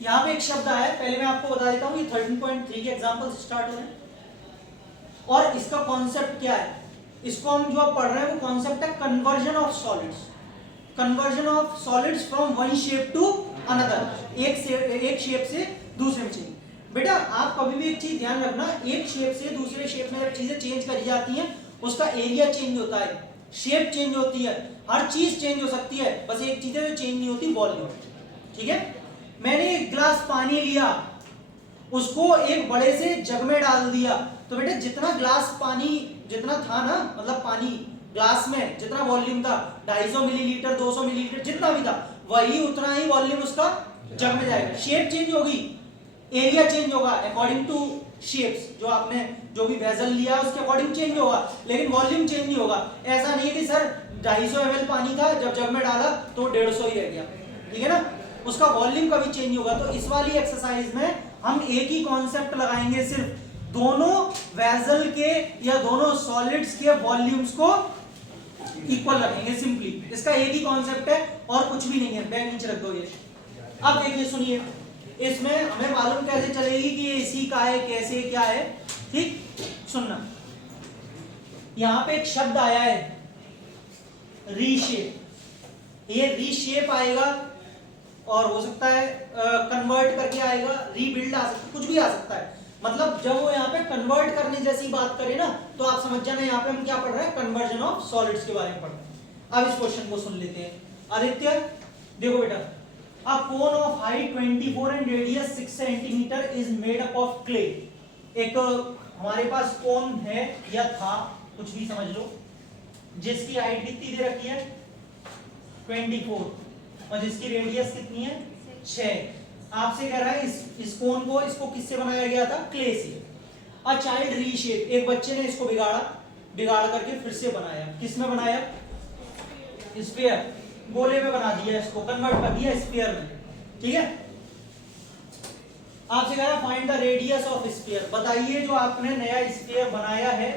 यहाँ पे एक शब्द आया है, पहले मैं आपको बता देता हूँ, ये 13.3 के एग्जांपल स्टार्ट हो रहे हैं और इसका कॉन्सेप्ट क्या है। इसको हम जो पढ़ रहे हैं वो कॉन्सेप्ट है conversion of solids, conversion of solids from one shape to another, एक शेप से दूसरे में चेंज। बेटा आप कभी भी एक चीज ध्यान रखना, एक शेप से दूसरे शेप में जब चीजें चेंज करी जाती हैं उसका एरिया चेंज होता है, शेप चेंज होती है, हर चीज चेंज हो सकती है, बस एक चीज है जो चेंज नहीं होती, वॉल्यूम। ठीक है, मैंने एक गिलास पानी लिया, उसको एक बड़े से जग में डाल दिया, तो बेटा जितना गिलास पानी जितना था ना, मतलब पानी ग्लास में जितना वॉल्यूम था 250 मिलीलीटर 200 मिलीलीटर जितना भी था, वही उतना ही वॉल्यूम उसका जग में जाएगा। शेप चेंज होगी, एरिया चेंज होगा अकॉर्डिंग टू शेप्स, जो आपने जो भी वेसल लिया उसके अकॉर्डिंग चेंज होगा, लेकिन वॉल्यूम चेंज नहीं होगा। ऐसा नहीं है कि सर 250 ml पानी था, जब जग में डाला तो 150 ही रह गया, ठीक है ना, उसका वॉल्यूम कभी चेंज होगा। तो इस वाली एक्सरसाइज में हम एक ही कॉन्सेप्ट लगाएंगे, सिर्फ दोनों वेसल के या दोनों सॉलिड्स के वॉल्यूम्स को इक्वल रखेंगे, सिंपली इसका एक ही कॉन्सेप्ट है और कुछ भी नहीं है। बैग नीचे रख दो ये। अब देखिए सुनिए, इसमें हमें मालूम कैसे चलेगी कि ये इसी का है, कैसे क्या है, ठीक सुनना। यहां पे एक शब्द आया है रीशेप, ये रीशेप आएगा और हो सकता है कन्वर्ट करके आएगा, रीबिल्ड आ सकता, कुछ भी आ सकता है। मतलब जब वो यहाँ पे कन्वर्ट करने जैसी बात करें ना, तो आप समझ जाना यहाँ पे हम क्या पढ़ रहे हैं, कन्वर्जन ऑफ सॉलिड्स के बारे में पढ़ रहे हैं। अब इस क्वेश्चन को सुन लेते हैं। आदित्य देखो बेटा, a cone of height 24 and radius 6 cm is made up of clay। एक हमारे पास कोन है या था, कुछ भी समझ लो, जिसकी हाइट कितनी दे रखी है 24 और जिसकी रेडियस कितनी है 6। आपसे कह रहा है इस कोन को, इसको किससे बनाया गया था, क्ले से। अ चाइल्ड रीशेप, एक बच्चे ने इसको बिगाड़ करके फिर से बनाया। किस में बनाया, स्फीयर, गोले में बना दिया, इसको कन्वर्ट कर दिया स्फीयर में, ठीक है। आपसे कह रहा है find the radius of sphere, बताइए जो आपने नया स्फीयर बनाया है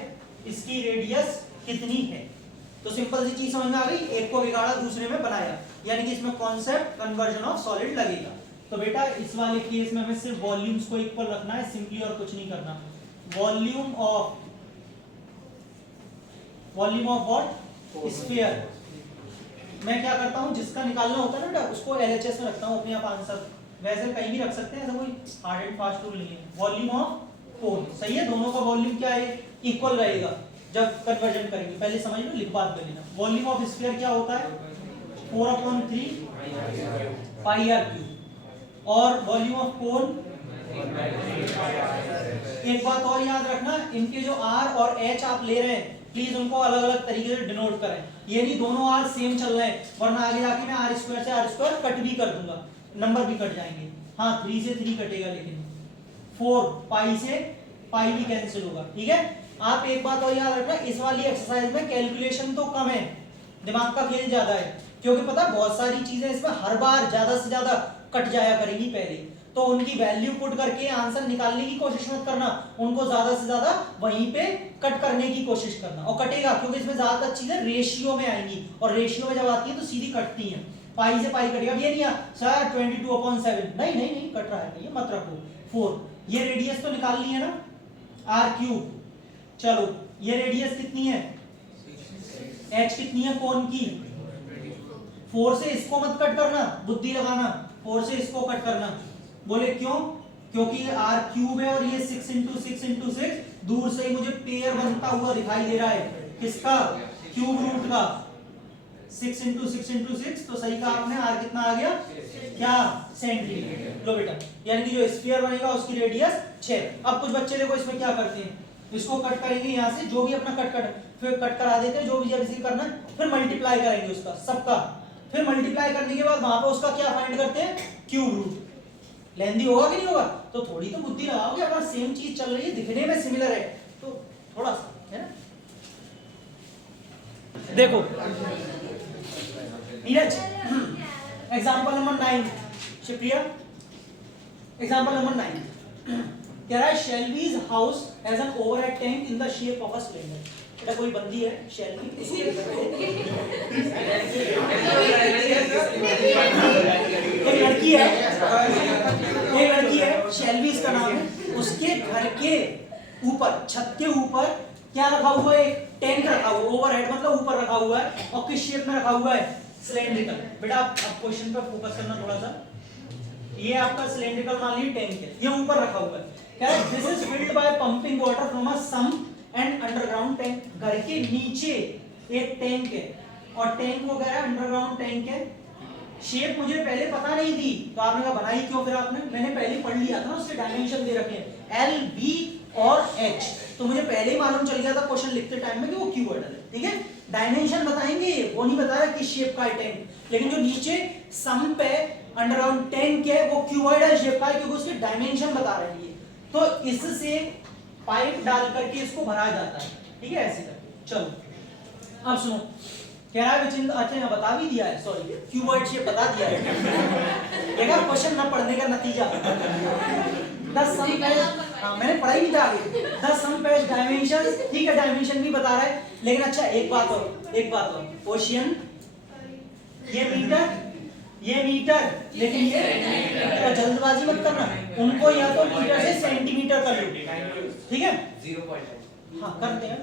इसकी रेडियस कितनी है। तो सिंपल सी चीज समझ में आ गई, एक को बिगाड़ा दूसरे में बनाया, यानी कि इसमें कॉन्सेप्ट कन्वर्जन ऑफ सॉलिड लगेगा। तो बेटा इस वाले केस में हमें सिर्फ वॉल्यूम्स को इक्वल रखना है, सिंपली, और कुछ नहीं करना। Volume of what, sphere. मैं क्या करता हूं, जिसका निकालना होता है ना बेटा, उसको एलएचएस में रखता हूं अपने आप आंसर, वैसे कहीं भी रख सकते हैं, ऐसा कोई हार्ड एंड फास्ट रूल नहीं है। वॉल्यूम ऑफ कोन, सही है, दोनों का वॉल्यूम क्या है, इक्वल रहेगा जब कन्वर्जन करेंगे। पहले समझ लो, लिख बात कर लेना। वॉल्यूम ऑफ स्फीयर क्या होता है 4/3 पाई आर क्यूब, और वॉल्यूम ऑफ कोन, एक बात और याद रखना, इनके जो आर और एच आप ले रहे हैं प्लीज उनको अलग अलग तरीके से डिनोट करें, ये नहीं दोनों आर सेम चल रहे हैं, वरना आगे जाके मैं आर स्क्वायर से आर स्क्वायर कट भी कर दूंगा, नंबर भी कट जाएंगे। हाँ 3 से 3 कटेगा, लेकिन 4 पाई से पाई भी कैंसिल होगा, ठीक है। आप एक बात और याद रखना, इस वाली एक्सरसाइज में कैलकुलेशन तो कम है, दिमाग का खेल ज्यादा है, क्योंकि पता बहुत सारी चीजें इसमें हर बार ज्यादा से ज्यादा कट जाया करेगी पहले, तो उनकी वैल्यू पुट करके आंसर निकालने की कोशिश मत करना, उनको ज्यादा से ज्यादा वहीं पे कट करने की कोशिश करना, और कटेगा क्योंकि इसमें ज्यादातर चीजें रेशियो में आएंगी, और रेशियो में जब आती है तो सीधी कटती हैं, पाई से पाई कटेगा। ये नहीं सर 22/7, नहीं नहीं नहीं कट रहा है, ये मत रखो 4, ये रेडियस तो निकालनी है ना, आर क्यूब, चलो ये रेडियस कितनी है, एच कितनी है कोन की, 4 से इसको मत कट करना, बुद्धि लगाना, 4 से इसको कट करना। बोले क्यों, क्योंकि आर क्यूब है और ये 6 × 6 × 6, दूर से ही मुझे पेयर बनता हुआ दिखाई दे रहा है, किसका, क्यूब रूट का, 6 × 6 × 6, तो सही कहा आपने, आर कितना आ गया, क्या, सेंटीमीटर। लो बेटा, यानी कि जो स्फीयर बनेगा उसकी रेडियस 6। अब कुछ बच्चे देखो इसमें क्या करते हैं, इसको कट करेंगे यहाँ से, जो भी अपना कट फिर कट करा देते हैं, जो भी जब करना है, फिर मल्टीप्लाई करेंगे उसका सबका, फिर मल्टीप्लाई करने के बाद वहां पे उसका क्या फाइंड करते हैं, क्यूब रूट। लेंदी होगा कि नहीं होगा, तो थोड़ी तो बुद्धि लगाओगे, अगर सेम चीज चल रही है, दिखने में सिमिलर है, तो थोड़ा सा है ना। देखो Neeraj, example number 9, Shipriya, example number 9 कह रहा है Shelby's house has an overhead tank in the shape of a cylinder. बेटा कोई बंदी है शेल्बी, इसके एक लड़की है, शेल्वी इसका नाम है, उसके घर के ऊपर, छत के ऊपर क्या रखा हुआ है, एक टैंक रखा हुआ है, ओवरहेड मतलब ऊपर रखा हुआ है, और किस शेप में रखा हुआ है, सिलेंड्रिकल। बेटा आप क्वेश्चन पे फोकस करना थोड़ा सा। ये आपका सिलेंड्रिकल मान लीजिए टैंक है, ये ऊपर रखा हुआ है, क्या है, this is filled by pumping water from a sump and underground tank. घर के नीचे एक टैंक है, और टैंक वो कह रहा है अंडरग्राउंड टैंक है। शेप मुझे पहले पता नहीं थी, तो आपने कहा बनाई क्यों फिर आपने, मैंने पहले पढ़ लिया था, उसके डायमेंशन दे रखे हैं एल, बी और एच, तो मुझे पहले ही मालूम चल गया था क्वेश्चन लिखते टाइम में कि वो क्यूबॉइडल है। ठीक है, डायमेंशन बताएंगे, वो नहीं बता रहा किस शेप का है टैंक, लेकिन जो नीचे सम्प है, अंडरग्राउंड टैंक है, वो क्यूबॉइडल शेप का है, क्योंकि उसके डायमेंशन बता रहे हैं ये। तो इससे पाइप डाल करके इसको भरा जाता है। ठीक है, ऐसे करके। चलो अब सुनो, कह रहा है विचिंद, अच्छा यहाँ बता भी दिया है, सॉरी क्यूबॉइड शेप बता दिया है। देखा क्वेश्चन ना पढ़ने का नतीजा। मैंने पढ़ाई भी था आगे। 10 सम पेज डायमेंशन, ठीक है डायमेंशन भी बता रहा है, लेकिन अच्छा एक बात और, ओशियन ये मीटर, लेकिन ये तो जल्दबाजी मत करना, उनको या तो मीटर से सेंटीमीटर कर लो। ठीक है, 0.5 हाँ करते हैं।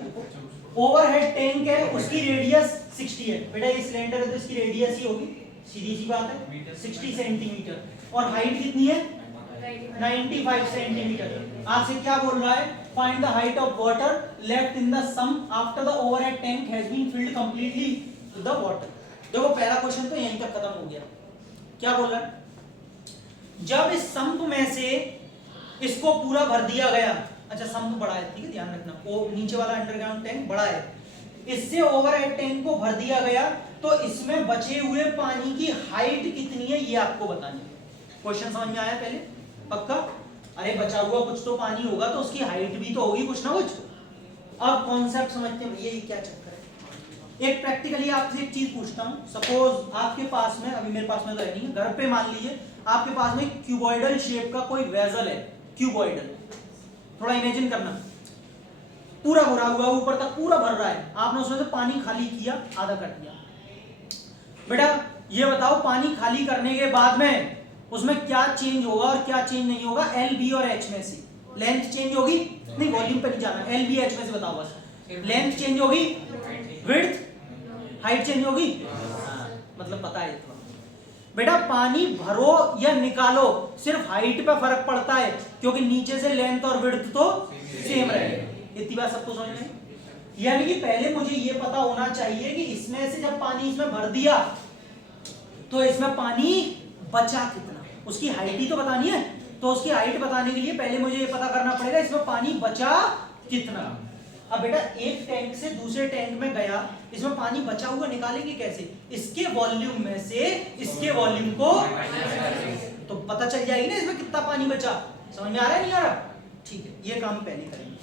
ओवरहेड टैंक है, उसकी रेडियस 60 है। बेटा ये सिलेंडर है तो इसकी रेडियस ही होगी, सीधी सी बात है, 60 सेंटीमीटर, और हाइट कितनी है, 95 सेंटीमीटर। आपसे क्या बोल रहा है, find the height of water left in the sump after the overhead tank has been filled completely with the water. देखो पहला क्वेश्चन तो यहीं तक खत्म हो गया। क्या बोल रहा है, जब इस सम्प में से इसको पूरा भर दिया गया, अच्छा सम्प बड़ा है, ठीक है ध्यान रखना, वो नीचे वाला अंडरग्राउंड टैंक बड़ा है, इससे ओवरहेड टैंक को भर दिया गया, तो इसमें बचे हुए पानी की हाइट कितनी है ये आपको बतानी है। क्वेश्चन समझ में आया पहले, पक्का? अरे बचा हुआ कुछ तो पानी होगा, तो उसकी हाइट भी तो होगी कुछ ना कुछ। अब कॉन्सेप्ट समझते हैं भैया ये क्या चक्कर है। एक प्रैक्टिकली आपसे एक चीज पूछता हूं, सपोज आपके पास में, अभी मेरे पास में तो है नहीं, घर पे मान लीजिए आपके पास में क्यूबॉइडल शेप का कोई वेसल है, क्यूबॉइडल, थोड़ा इमेजिन करना, पूरा भरा हुआ ऊपर तक पूरा भर रहा है, आपने उसमें से पानी खाली किया, आधा कर दिया। बेटा ये बताओ पानी खाली करने के बाद में उसमें क्या चेंज होगा और क्या चेंज नहीं होगा, एल, बी और एच में से। लेंथ चेंज होगी, नहीं वॉल्यूम पे नहीं जाना, एल, बी, एच में से बताओ बस। लेंथ चेंज होगी, विड्थ, हाइट चेंज होगी, मतलब पता है इतना। बेटा पानी भरो या निकालो, सिर्फ हाइट पे फर्क पड़ता है, क्योंकि नीचे से लेंथ और विड्थ तो सेम रहेगा। इतनी बात सबको समझ में? यानी कि पहले मुझे ये पता होना चाहिए कि इसमें से जब पानी इसमें भर दिया तो इसमें पानी बचा कितना, उसकी हाइट ही तो बतानी है। तो उसकी हाइट बताने के लिए पहले मुझे ये पता करना पड़ेगा इसमें पानी बचा कितना। अब बेटा एक टैंक से दूसरे टैंक में गया, इसमें पानी बचा हुआ निकालेंगे कैसे, इसके वॉल्यूम में से इसके वॉल्यूम को, तो पता चल जाएगी ना इसमें कितना पानी बचा। समझ में आ रहा है नहीं आ रहा? ठीक है, ये काम पहले करेंगे।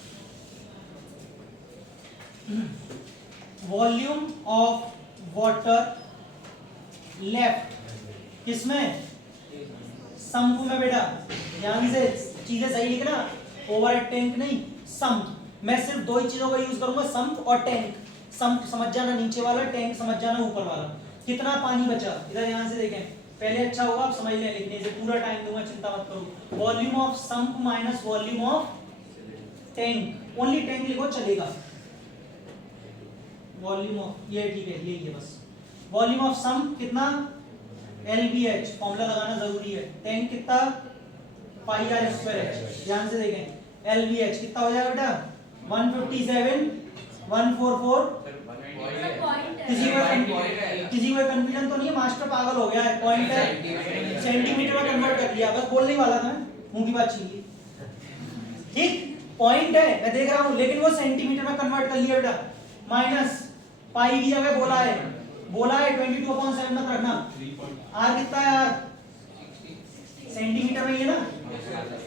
वॉल्यूम ऑफ वाटर लेफ्ट किसमें, सम्प में। बेटा ध्यान से चीजें सही लिखना, ओवरहेड टैंक नहीं, सम्प। मैं सिर्फ दो ही चीजों का यूज करूंगा, सम्प और टैंक। सम्प समझ जाना नीचे वाला, टैंक समझ जाना ऊपर वाला। कितना पानी बचा, इधर ध्यान से देखें, पहले अच्छा होगा आप समझ लें, लिखने से पूरा टाइम दूंगा, चिंता मत करो। Volume of sump minus volume of tank, only tank लिखो चलेगा। वॉल्यूम ऑफ, ये ठीक है, यही है बस। वॉल्यूम ऑफ सम्प कितना, LBH, फॉर्मूला लगाना जरूरी है। टैंक कितना, पाई आर स्क्वायर एच। ध्यान से देखें, LBH कितना हो जाएगा बेटा, 157, 144। किसी को कंफ्यूजन तो नहीं है, मास्टर पागल हो गया है, पॉइंट है सेंटीमीटर में कन्वर्ट कर दिया, बस बोलने ही वाला था, मुंह की बात छीन ली। ठीक, पॉइंट है मैं देख रहा हूं, लेकिन वो सेंटीमीटर में कन्वर्ट कर लिया बेटा। माइनस पाई की जगह बोला है 22/7 मत रखना। आर कितना है, आर सेंटीमीटर में ही है ना,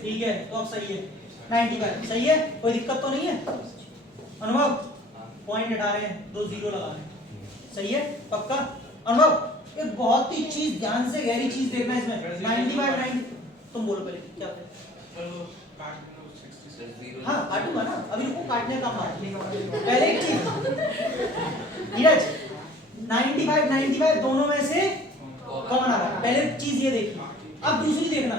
ठीक है, तो अब सही है 95, सही है, कोई दिक्कत तो नहीं है। अनुभव पॉइंट हटा रहे हैं, 2 0 लगा रहे हैं, सही है पक्का। अनुभव एक बहुत ही चीज ध्यान से गहरी चीज देखना है इसमें, 90/90। तुम बोलो पहले क्या है, हाँ काटूंगा ना, अभी रुको, काटने का पहले एक चीज नीरज, 95 दोनों में से कॉमन आ रहा है। पहले चीज ये देखिए, अब दूसरी देखना,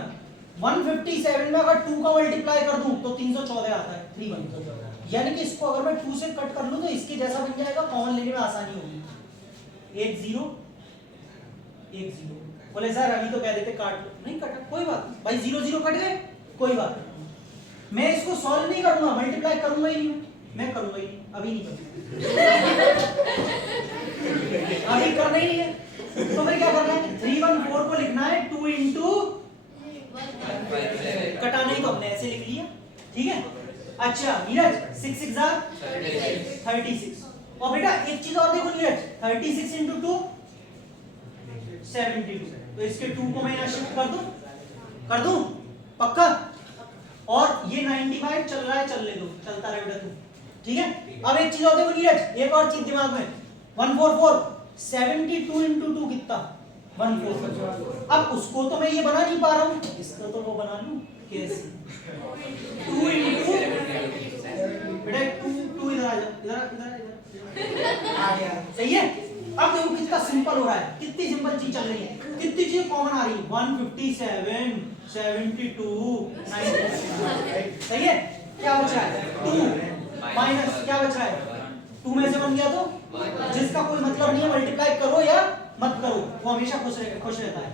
157 में अगर 2 का मल्टीप्लाई कर दूं तो 314 आता है, 31। यानी कि इसको अगर मैं 2 से कट कर लूं तो इसके जैसा बन जाएगा, कॉमन लेने में आसानी होगी। 1 0 1 0। बोले सर अभी तो कह रहे थे काट लो, नहीं कटा, कोई बात नहीं भाई, 0 0 कट गए, कोई बात नहीं। मैं इसको सॉल्व नहीं करूंगा, मल्टीप्लाई करूंगा ही नहीं, मैं करूंगा ही नहीं, अभी नहीं करूंगा, अभी करना ही नहीं है। तो फिर क्या करना है, 314 को लिखना है 2 इंटू, कटाना ही तो हमने ऐसे लिख लिया, ठीक है। अच्छा नीरज, 6 6 36। और बेटा एक चीज और देखो नीरज, 36 इंटू 2 72। तो इसके 2 को मैं यहाँ शिफ्ट कर दूं पक्का। और ये 95 चल रहा है, चलने दो, चलता रहे बेटा तू, ठीक है। अब एक चीज और देखो नीरज, एक और चीज दिमाग में, 144 72 इंटू 2 कितना, 144। अब उसको तो मैं ये बना नहीं पा रहा हूँ, इसको तो वो बना लूं कैसे, 2 इंटू बेटा 2 इधर आ जा, इधर आ गया, सही है। अब देखो कितना सिंपल हो रहा है, कितनी सिंपल चीज चल रही है, कितनी चीजें कॉमन आ रही है, 157 72 90, सही है। क्या बच रहा है, 2 माइनस क्या बच रहा है, 2 में से बन गया तो जिसका कोई मतलब नहीं है, मल्टीप्लाई करो या मत करो, वो हमेशा खुश रहता है।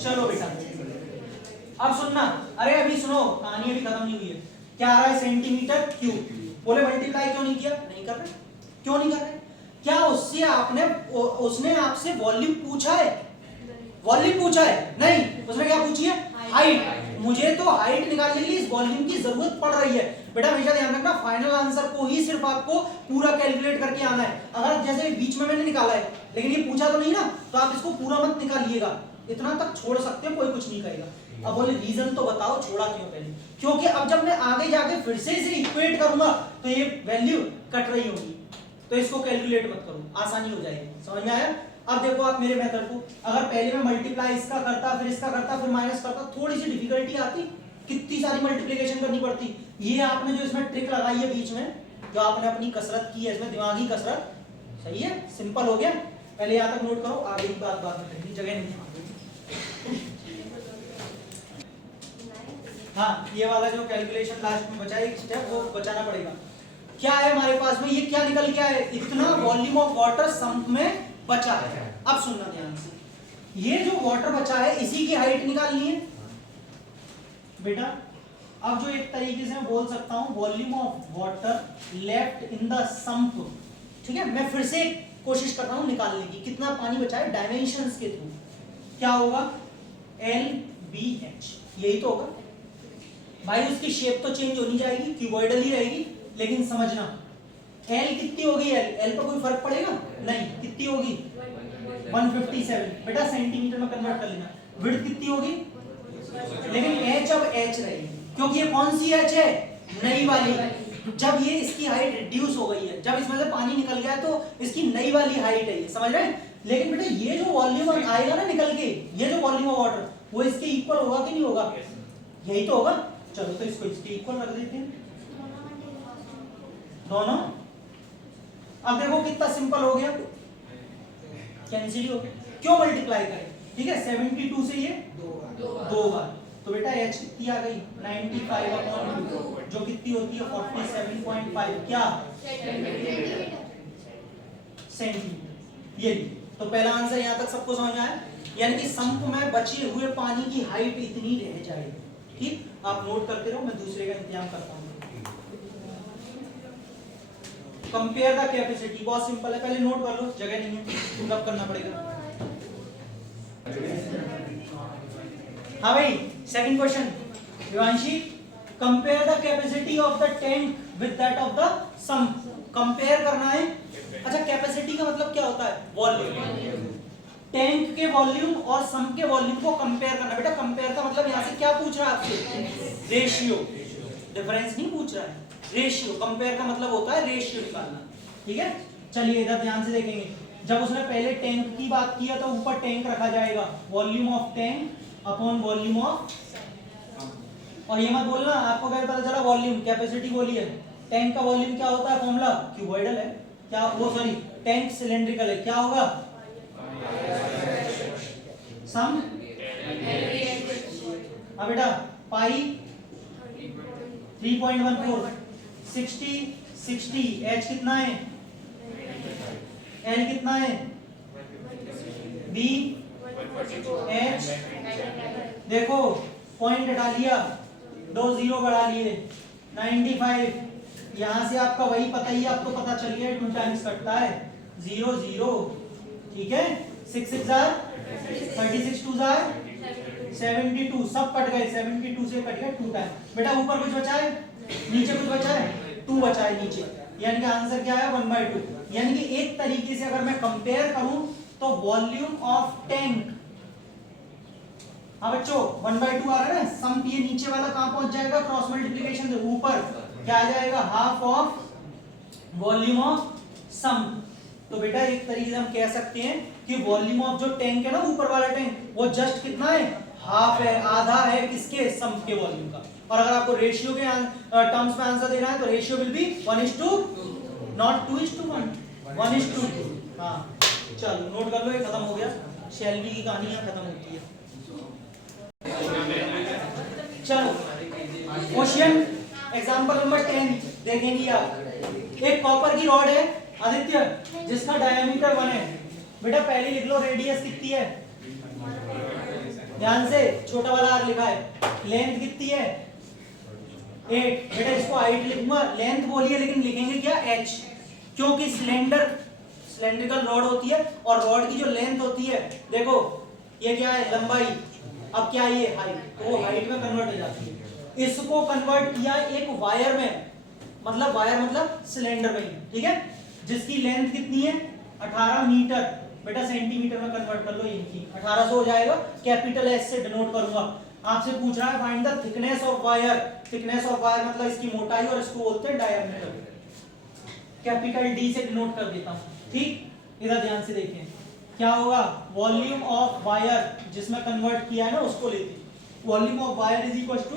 चलो बेटा अब सुनना, अरे अभी सुनो, कहानी अभी खत्म नहीं हुई है। क्या आ रहा है, सेंटीमीटर क्यूब। बोले मल्टीप्लाई क्यों नहीं किया, नहीं कर रहे, क्यों नहीं कर रहे, क्या उसने आपसे वॉल्यूम पूछा है, वॉल्यूम पूछा है, नहीं, उसने क्या पूछी है, हाइट। मुझे तो हाइट निकालने के लिए इस वॉल्यूम की जरूरत पड़ रही है। बेटा हमेशा ध्यान रखना, फाइनल आंसर को ही सिर्फ आपको पूरा कैलकुलेट करके आना है। अगर जैसे बीच में मैंने निकाला है लेकिन ये पूछा तो नहीं ना, तो आप इसको पूरा मत निकालिएगा, इतना तक छोड़ सकते हो, कोई कुछ नहीं करेगा। अब बोले रीजन तो बताओ, छोड़ा क्यों पहले, क्योंकि अब जब मैं आगे जाके फिर से इसे इक्वेट करूंगा तो ये वैल्यू कट रही होगी, तो इसको कैलकुलेट मत करो, आसानी हो जाएगी। समझ में आया। अब देखो आप मेरे मेथड को, अगर पहले मैं मल्टीप्लाई इसका करता, फिर इसका करता, फिर माइनस करता, थोड़ी सी डिफिकल्टी आती, कितनी सारी मल्टीप्लिकेशन करनी पड़ती। ये आपने जो इसमें ट्रिक लगाई है बीच में, जो आपने अपनी कसरत की है इसमें, दिमागी कसरत, सही है, सिंपल हो गया। पहले यहाँ तक नोट करो, आगे की बात बाद में करनी, जगह नहीं। हाँ ये वाला जो कैलकुलेशन लास्ट में बचा है एक स्टेप, वो बचाना पड़ेगा। क्या है हमारे पास में, ये क्या निकल के आया, इतना वॉल्यूम ऑफ वाटर सम्प में बचा है। अब सुनना ध्यान से, ये जो वाटर बचा है इसी की हाइट निकालनी है बेटा। अब जो एक तरीके से मैं बोल सकता हूं, volume of water left in the sump, ठीक है। मैं फिर से कोशिश करता हूं निकालने की, कितना पानी बचा है डायमेंशंस के थ्रू, क्या होगा, LBH, यही तो होगा भाई। उसकी शेप तो चेंज होनी जाएगी, क्यूबॉइडल ही रहेगी, लेकिन समझना L कितनी होगी, L पर कोई फर्क पड़ेगा नहीं, कितनी होगी 157, बेटा सेंटीमीटर में कन्वर्ट कर लेना। विड्थ कितनी होगी, लेकिन H अब H रहेगी, क्योंकि ये कौन सी H है, नई वाली। जब ये इसकी हाइट रिड्यूस हो गई है, जब इसमें से पानी निकल गया है, तो इसकी नई वाली हाइट है, समझ रहे हैं। लेकिन बेटा ये जो वॉल्यूम आएगा ना निकल के, ये जो वॉल्यूम ऑफ वाटर, वो इसके इक्वल होगा कि नहीं होगा, यही तो होगा। चलो तो इसको इसके इक्वल रख देते हैं दोनों। अब देखो कितना सिंपल हो गया, कैंसिल हो गया, क्यों मल्टीप्लाई करें, ठीक है। 72 से ये 2 बार, तो बेटा H कितनी आ गई 95/2, जो कितनी होती है 47.5, क्या सेंटीमीटर। ये तो पहला आंसर यहाँ तक सबको समझ में आया, यानी कि सम्प में बचे हुए पानी की हाइट इतनी रह जाएगी। ठीक, आप नोट करते रहो, मैं दूसरे का इंतजाम करता हूँ। कंपेयर द कैपेसिटी, बहुत सिंपल है, पहले नोट कर लो, जगह नहीं है, तब करना पड़ेगा। हाँ भाई, second question Vivanshi, compare the capacity of the tank with that of the sump. Compare करना है। अच्छा, कैपेसिटी का मतलब क्या होता है, वॉल्यूम। टैंक के वॉल्यूम और सम्प के वॉल्यूम को कंपेयर करना। बेटा कंपेयर का मतलब यहाँ से क्या पूछ रहा है आपसे, रेशियो, डिफरेंस नहीं पूछ रहा है, रेशियो। कंपेयर का मतलब होता है रेशियो निकालना, ठीक है। चलिए इधर ध्यान से देखेंगे, जब उसने पहले टैंक की बात किया तो ऊपर टैंक रखा जाएगा, volume of tank upon volume of, और ये मत बोलना आपको क्या पता चला वॉल्यूम, कैपेसिटी बोली है। टैंक का वॉल्यूम क्या होता है, फॉर्मूला क्यूबॉइडल है, क्या वो, सॉरी टैंक सिलेंड्रिकल है, क्या होगा, सम। अब बेटा पाई 3.14, 60 एच कितना है, एल कितना है, बी एच, देखो पॉइंट हटा लिया, 2 जीरो बढ़ा लिए, 95, यहां से आपका वही पता ही, आपको पता चल गया 2 टाइम्स कटता है, 0 0, ठीक है, 6 6 जार 36, 2 जार 72, सब कट गए, 72 से कट गए 2 टाइम। बेटा ऊपर कुछ बचा है, नीचे कुछ बचा है, 2 बचा है नीचे, यानी कि आंसर क्या है 1/2। यानी कि एक तरीके से अगर मैं कंपेयर करूं तो वॉल्यूम ऑफ टैंक, हाँ बच्चों 1/2 आ रहा है ना, सम ये नीचे वाला कहां पहुंच जाएगा, क्रॉस मल्टीप्लिकेशन से ऊपर क्या आ जाएगा, half of volume of some. तो बेटा एक तरीके से हम कह सकते हैं कि वॉल्यूम ऑफ जो टैंक है ना, ऊपर वाला टैंक, वो जस्ट कितना है, हाफ है, आधा है किसके, सम के वॉल्यूम का। और अगर आपको रेशियो के टर्म्स में आंसर देना है तो रेशियो विल बी 1:2, नॉट 2:1, 1:2। हाँ चलो नोट कर लो, ये खत्म हो गया, शेल्बी की कहानी यहाँ खत्म होती है। चलो क्वेश्चन एग्जांपल नंबर 10 देखेंगे आप। एक कॉपर की रॉड है आदित्य, जिसका डायमीटर 1 है। बेटा पहले लिख लो रेडियस कितनी है, ध्यान से, छोटा वाला आर लिखा है। लेंथ कितनी है 8। बेटा इसको हाइट लिखूंगा, लेंथ बोलिए लेकिन लिखेंगे क्या, h, क्योंकि सिलेंड्रिकल रॉड होती है और रॉड की जो लेंथ होती है, देखो ये क्या है, लंबाई, अब क्या ये हाइट, तो वो हाइट में कन्वर्ट हो जाती है। इसको कन्वर्ट किया एक वायर में, मतलब सिलेंडर में, ठीक है, जिसकी लेंथ कितनी है 18 मीटर। बेटा सेंटीमीटर में कन्वर्ट कर लो, इनकी 1800 हो जाएगा, कैपिटल एस से डिनोट करूंगा। आपसे पूछ रहा है find the thickness of wire, thickness of wire मतलब इसकी मोटाई, और इसको बोलते हैं डायमीटर, कैपिटल डी से डिनोट कर देता हूं, ठीक। इधर ध्यान से देखें क्या होगा, वॉल्यूम ऑफ वायर जिसमें कन्वर्ट किया है ना उसको लेते, volume of wire is equal to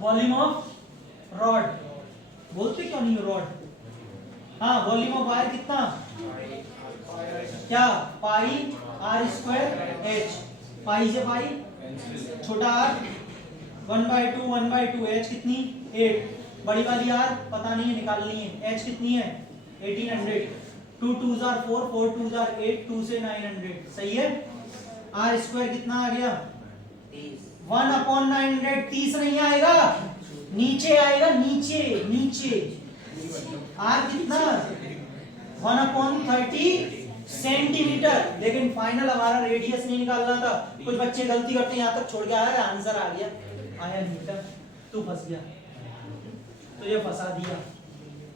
volume of rod, बोलते क्यों नहीं रॉड, हाँ वॉल्यूम ऑफ वायर कितना, क्या, पाई आर स्क्वायर एच, पाई से पाई छोटा आर 1/2 एच कितनी 8, बड़ी वाली आर पता नहीं है, निकालनी है, एच कितनी है 1800, 2 2s are 4, 4 2s are 8, 2 से 900, सही है। आर स्क्वायर कितना आ गया 1/900, 30 नहीं आएगा, नीचे आएगा, नीचे आर कितना 1/30 सेंटीमीटर। लेकिन फाइनल हमारा रेडियस नहीं निकालना था, कुछ बच्चे गलती करते हैं, यहाँ तक छोड़ के आया, आंसर आ गया, आया मीटर, तू फंस गया, तो ये फंसा दिया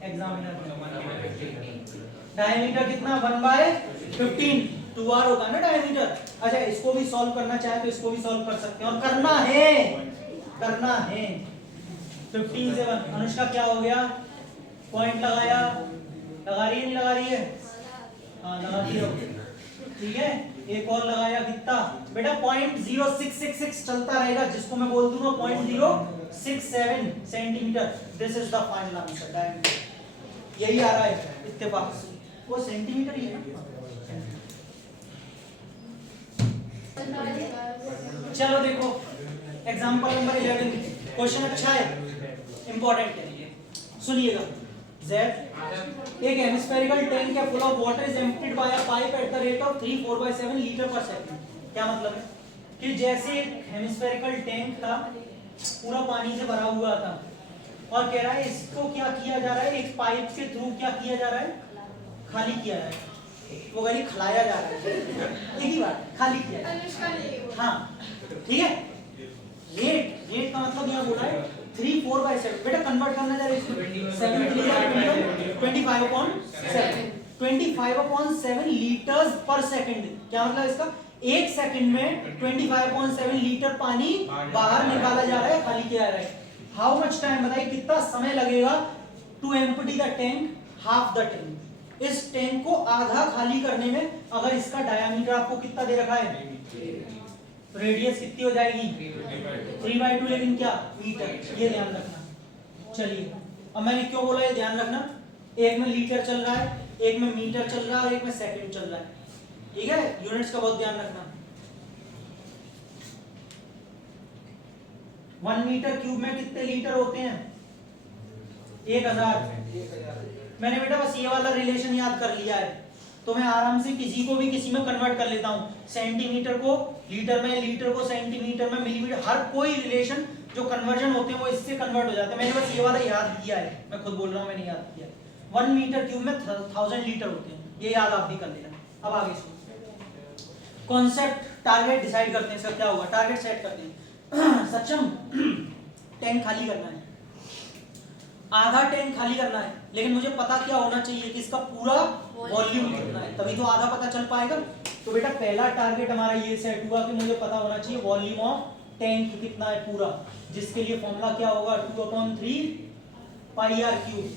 एग्जामिनर। डायमीटर कितना 1/15, 2r होगा ना डायमीटर। अच्छा इसको भी सॉल्व करना चाहे तो इसको भी सॉल्व कर सकते हैं, और करना है 15 से 1। अनुष्का क्या हो गया, पॉइंट लगाया, लगा रही है नहीं लगा रही है, हाँ लगा रही हो, ठीक है। एक और लगाया कितना बेटा 0.0666 चलता रहेगा, जिसको मैं बोल दूंगा 0.067 centimetre. This is the final answer, diameter यही आ रहा है इत्तेफाक से, वो सेंटीमीटर ही है। चलो देखो एग्जांपल नंबर 11, क्वेश्चन अच्छा है, इंपॉर्टेंट है, सुनिएगा। Z एक हेमिस्फेरिकल टैंक है full of water is emptied bye a pipe at the rate of 3/4/7 litre पर सेकंड। क्या मतलब है कि जैसे एक हेमिस्फेरिकल टैंक था, पूरा पानी से भरा हुआ था, और कह रहा है इसको क्या किया जा रहा है, एक पाइप के थ्रू क्या किया जा रहा है, खाली किया जा रहा है, वो गाड़ी खिलाया जा रहा है, एक ही बात, खाली किया है, हाँ ठीक है। रेट का मतलब यहाँ बोल रहा है 3/4/7, बेटा कन्वर्ट करना जा रहा है इसको, 7 3 25/7, 25/7 लीटर्स पर सेकंड। क्या मतलब इसका, एक सेकंड में 25/7 लीटर पानी बाहर निकाला जा रहा है, खाली किया जा रहा है। हाउ मच टाइम, बताइए कितना समय लगेगा to empty the tank, half the tank, इस टैंक को आधा खाली करने में। अगर इसका डायमीटर आपको कितना दे रखा है, रेडियस कितनी हो जाएगी 3/2, लेकिन क्या मीटर, ये ध्यान रखना। चलिए अब मैंने क्यों बोला ये ध्यान रखना, एक में लीटर चल रहा है, एक में मीटर चल रहा है, और एक में सेकंड चल रहा है, ठीक है। यूनिट्स का बहुत ध्यान रखना। 1 मीटर क्यूब में कितने लीटर होते हैं? 1000। मैंने बेटा बस ये वाला रिलेशन याद कर लिया है, तो मैं आराम से किसी को भी किसी में कन्वर्ट कर लेता हूँ। सेंटीमीटर को लीटर में, लीटर को सेंटीमीटर में, मिलीमीटर, हर कोई रिलेशन जो कन्वर्जन होते हैं वो इससे कन्वर्ट हो जाते हैं। मैंने बस ये वाला याद किया है, मैं खुद बोल रहा हूँ मैंने याद किया। 1 मीटर क्यूब में 1000 लीटर होते हैं, ये याद आप भी कर लेना। अब आगे इसको कॉन्सेप्ट टारगेट डिसाइड करते हैं, इसका क्या होगा, टारगेट सेट करते हैं। सक्षम टैंक खाली करना है, आधा टैंक खाली करना है, लेकिन मुझे पता क्या होना चाहिए कि इसका पूरा वॉल्यूम कितना है, तभी तो आधा पता चल पाएगा। तो बेटा पहला टारगेट हमारा ये सेट हुआ कि मुझे पता होना चाहिए वॉल्यूम ऑफ टैंक कितना है पूरा, जिसके लिए फॉर्मूला क्या होगा, 2/3 पाई आर क्यूब।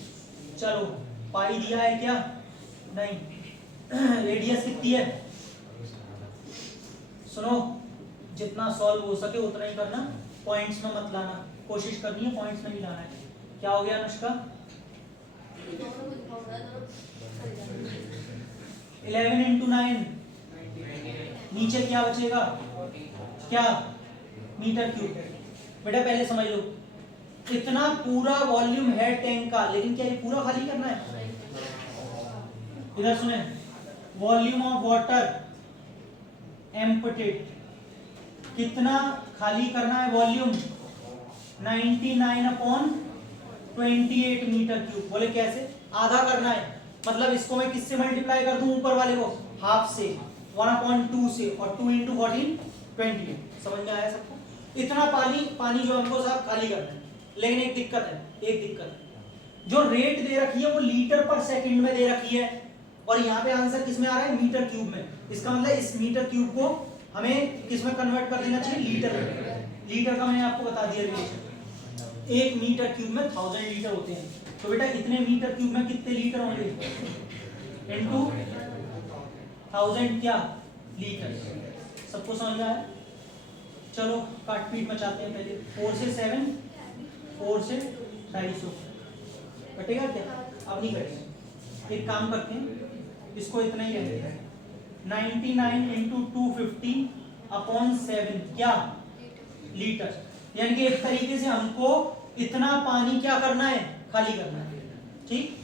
चलो पाई दिया है क्या, नहीं। रेडियस कितनी है, सुनो जितना सॉल्व हो सके उतना ही करना, पॉइंट्स में मत लाना, कोशिश करनी है पॉइंट्स में नहीं लाना है। क्या हो गया अनुष्का, 11 into 9, नीचे क्या बचेगा, क्या, मीटर क्यूब। बेटा पहले समझ लो, इतना पूरा वॉल्यूम है टैंक का, लेकिन क्या ये पूरा खाली करना है? इधर सुने, वॉल्यूम ऑफ वाटर एम्प्टीड, कितना खाली करना है वॉल्यूम, 99/28 मीटर क्यूब। बोले कैसे, आधा करना है, मतलब इसको मैं किससे मल्टीप्लाई कर दूं, ऊपर वाले को हाफ से, 1/2 से, और 2 into 14 28। समझ में आया सबको? इतना पानी जो हमको साहब खाली करना है, लेकिन एक दिक्कत है, जो रेट दे रखी है वो लीटर पर सेकंड में दे रखी है, और यहाँ पे आंसर किस में आ रहा है, मीटर क्यूब में। इसका मतलब इस मीटर क्यूब को हमें किस में कन्वर्ट कर देना चाहिए, लीटर में। लीटर का मैंने आपको बता दिया रिलेशन, 1 मीटर क्यूब में 1000 लीटर होते हैं। तो बेटा इतने मीटर क्यूब में कितने लीटर होंगे, इनटू 1000 क्या, लीटर। सबको समझ में आया? चलो काट पीट मचाते हैं पहले, 4 से 7, 4 से 250 कटेगा क्या, अब नहीं कटेगा। एक काम करते हैं, इसको इतना ही रहेगा, 99 into 250/7 क्या, लीटर। यानी कि एक तरीके से हमको इतना पानी क्या करना है, खाली करना है। ठीक,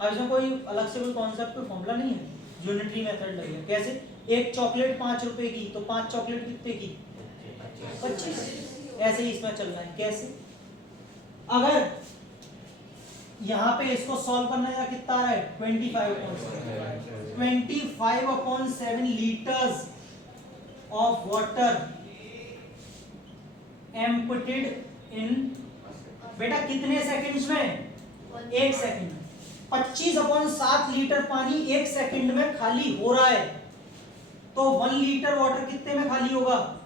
अब इसमें कोई अलग से कोई कॉन्सेप्ट, कोई फॉर्मूला नहीं है, यूनिटरी मेथड लगेगा। कैसे, एक चॉकलेट 5 रुपए की, तो 5 चॉकलेट कितने की, 25। ऐसे ही इसमें चल रहा है। कैसे, अगर यहाँ पे इसको सॉल्व करना है, कितना आ रहा है, 25/7 लीटर्स ऑफ वाटर एम्प्टीड इन, बेटा कितने सेकंड्स में, 1 सेकंड में। 25/7 लीटर पानी 1 सेकंड में खाली हो रहा है, तो 1 लीटर वाटर कितने में खाली होगा,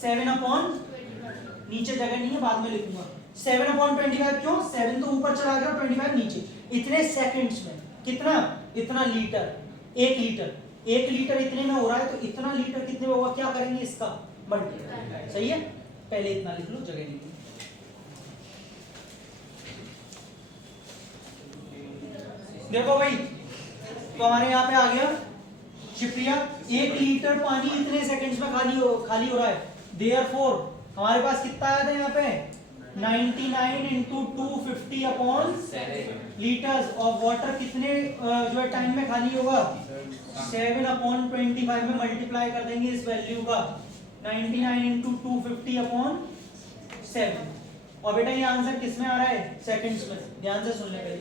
7/, नीचे जगह नहीं है बाद में लिखूंगा, 7/25। क्यों, 7 तो ऊपर चला गया, 25 नीचे। इतने सेकंड्स में कितना, इतना लीटर, 1 लीटर, 1 लीटर इतने में हो रहा है, तो इतना लीटर कितने में होगा, क्या करेंगे इसका मल्टीप्लाई। सही है, पहले इतना लिख लो, जगह नहीं। देखो भाई, तो हमारे यहाँ पे आ गया शिप्रिया, 1 लीटर पानी इतने सेकंड्स में खाली हो रहा है। देयरफॉर हमारे पास कितना आया था यहाँ पे, 99 into 250/7 लीटर्स ऑफ वाटर कितने जो है टाइम में खाली होगा, 7/25 में मल्टीप्लाई कर देंगे इस वैल्यू का, 99 into 250/7। और बेटा ये आंसर किस में आ रहा है, सेकंड्स में। ध्यान से सुन ले पहले,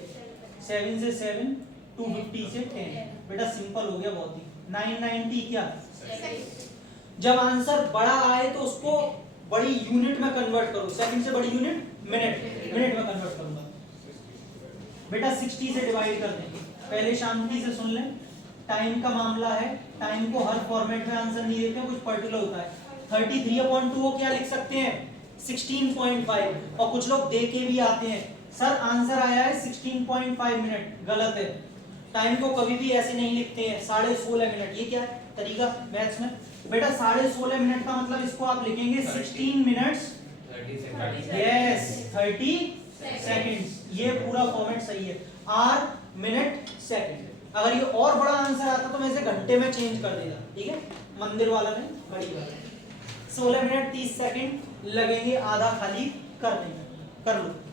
7 से 7, 250 से 10। बेटा सिंपल हो गया बहुत ही, 990 क्या, जब आंसर बड़ा आए तो उसको बड़ी यूनिट में कन्वर्ट करो, सेकंड से बड़ी यूनिट मिनट में कन्वर्ट करूंगा। बेटा 60 से डिवाइड कर देंगे, पहले शांति से सुन लें, टाइम का मामला है, टाइम को हर फॉर्मेट में आंसर नहीं देते, कुछ पर्टिकुलर होता है। 33/2 को क्या लिख सकते हैं, 16.5, और कुछ लोग दे के भी आते हैं, सर आंसर आया है 16.5 मिनट, गलत है। टाइम को कभी भी ऐसे नहीं लिखते हैं 16.5 मिनट, ये क्या है तरीका मैथ्स में। बेटा 16.5 मिनट का मतलब इसको आप लिखेंगे 16 मिनट्स 30 सेकंड्स, ये पूरा फॉर्मेट सही है, आर मिनट सेकंड। अगर ये और बड़ा आंसर आता तो मैं इसे घंटे में चेंज कर देगा, ठीक है, मंदिर वाला नहीं, बड़ी वाला। 16 मिनट 30 सेकंड लगेंगे आधा खाली कर देंगे, कर लो।